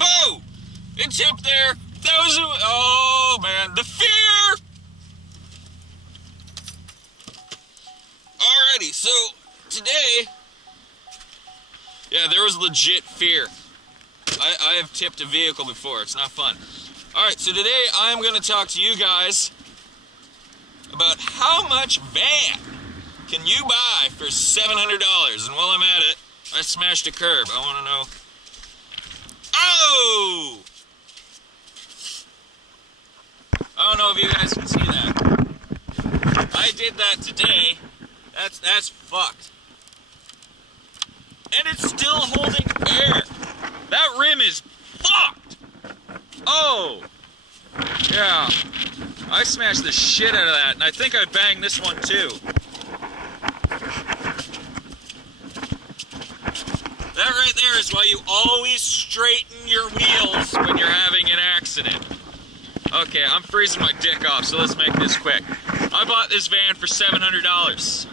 Oh, it tipped there. That was, oh man, the fear. Alrighty, so today, yeah, there was legit fear. I have tipped a vehicle before. It's not fun. Alright, so today I am going to talk to you guys about how much van can you buy for $700. And while I'm at it, I smashed a curb. I want to know. Oh! I don't know if you guys can see that. I did that today. That's fucked. And it's still holding air. That rim is fucked. Oh. Yeah. I smashed the shit out of that, and I think I banged this one too. That right there is why you always straighten your wheels when you're having an accident. Okay, I'm freezing my dick off, so let's make this quick. I bought this van for $700.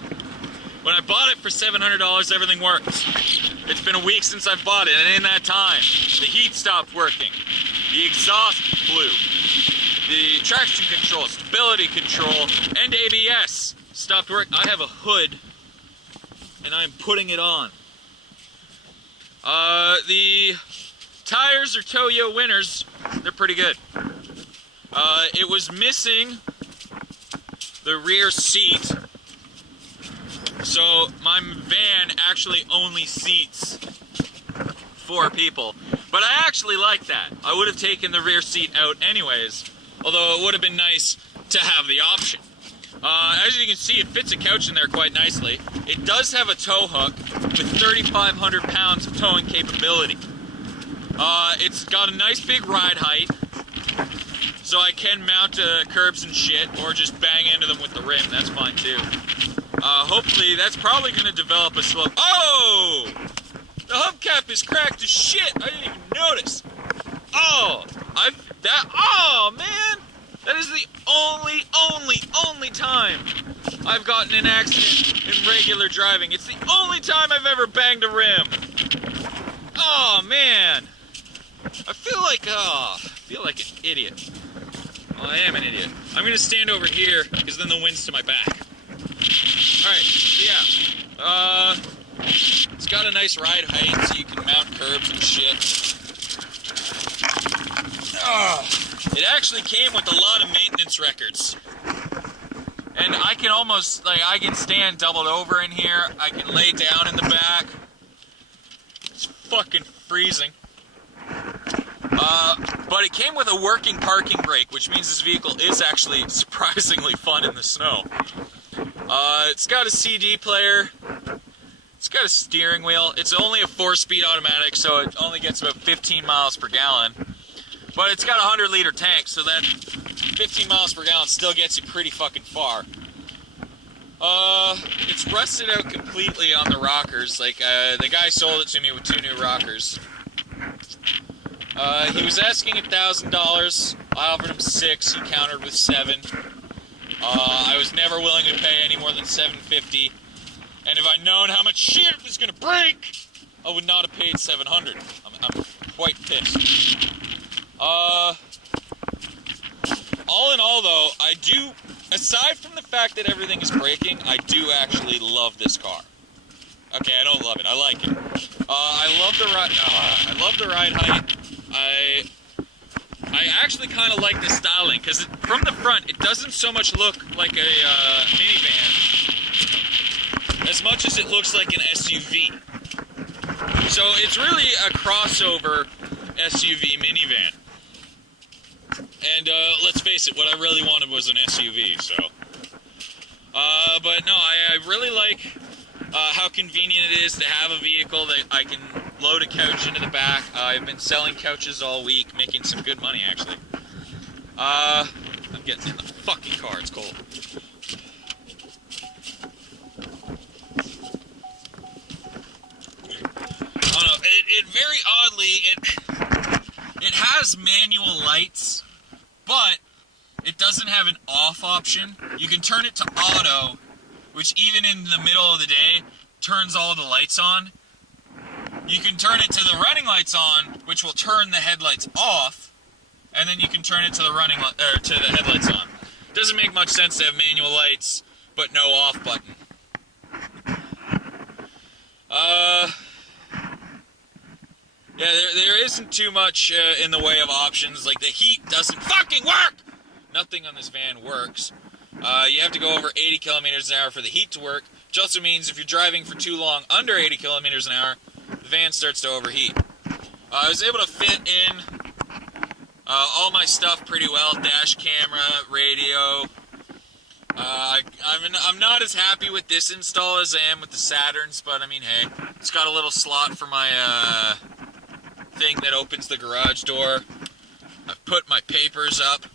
When I bought it for $700, everything worked. It's been a week since I bought it, and in that time, the heat stopped working. The exhaust blew. The traction control, stability control, and ABS stopped working. I have a hood, and I'm putting it on. The tires are Toyo winners. They're pretty good. It was missing the rear seat. So my van actually only seats 4 people. But I actually like that. I would have taken the rear seat out anyways, although it would have been nice to have the option. As you can see, it fits a couch in there quite nicely. It does have a tow hook with 3,500 pounds of towing capability. It's got a nice big ride height, so I can mount curbs and shit, or just bang into them with the rim. That's fine too. Hopefully, that's probably going to develop a slope. Oh! The hubcap is cracked as shit. I didn't even notice. Oh! Oh, man! That is the only time I've gotten in an accident in regular driving. It's the only time I've ever banged a rim. Oh, man! I feel like an idiot. Well, I am an idiot. I'm going to stand over here, because then the wind's to my back. Alright, yeah. It's got a nice ride height, so you can mount curbs and shit. It actually came with a lot of maintenance records. And I can almost, I can stand doubled over in here. I can lay down in the back. It's fucking freezing. But it came with a working parking brake, which means this vehicle is actually surprisingly fun in the snow. It's got a CD player. It's got a steering wheel. It's only a 4-speed automatic, so it only gets about 15 miles per gallon. But it's got a 100-liter tank, so that 15 miles per gallon still gets you pretty fucking far. It's rusted out completely on the rockers. The guy sold it to me with 2 new rockers. He was asking $1,000. I offered him $6. He countered with $7. I was never willing to pay any more than $750. And if I'd known how much shit it was gonna break, I would not have paid $700. I'm quite pissed. All in all, though, I do, aside from the fact that everything is breaking, I do actually love this car. Okay, I don't love it. I like it. I love the ride height. I actually kind of like the styling, because from the front, it doesn't so much look like a minivan as much as it looks like an SUV. So it's really a crossover SUV minivan. And let's face it, what I really wanted was an SUV, so. But no, I really like how convenient it is to have a vehicle that I can load a couch into the back. I've been selling couches all week, making some good money, actually. I'm getting in the fucking car, it's cold. I don't know, it very oddly, it has manual lights, but it doesn't have an off option. You can turn it to auto, which even in the middle of the day, turns all the lights on. you can turn it to the running lights on, which will turn the headlights off, and then you can turn it to the to the headlights on. Doesn't make much sense to have manual lights, but no off button. Yeah, there isn't too much in the way of options. Like, the heat doesn't fucking work! Nothing on this van works. You have to go over 80 kilometers an hour for the heat to work, which also means if you're driving for too long under 80 kilometers an hour, the van starts to overheat. I was able to fit in all my stuff pretty well: dash camera, radio. I'm not as happy with this install as I am with the Saturns, but I mean, hey, it's got a little slot for my thing that opens the garage door. I've put my papers up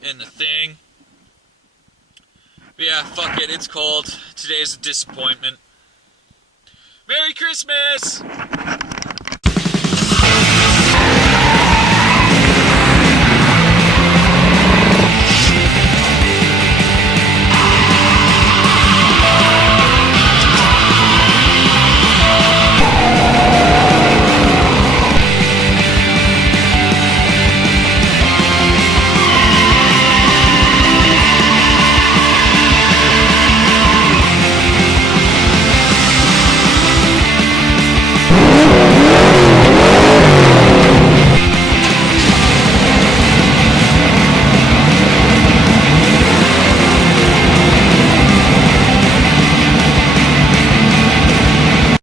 in the thing. But yeah, fuck it, it's cold. Today's a disappointment. Merry Christmas!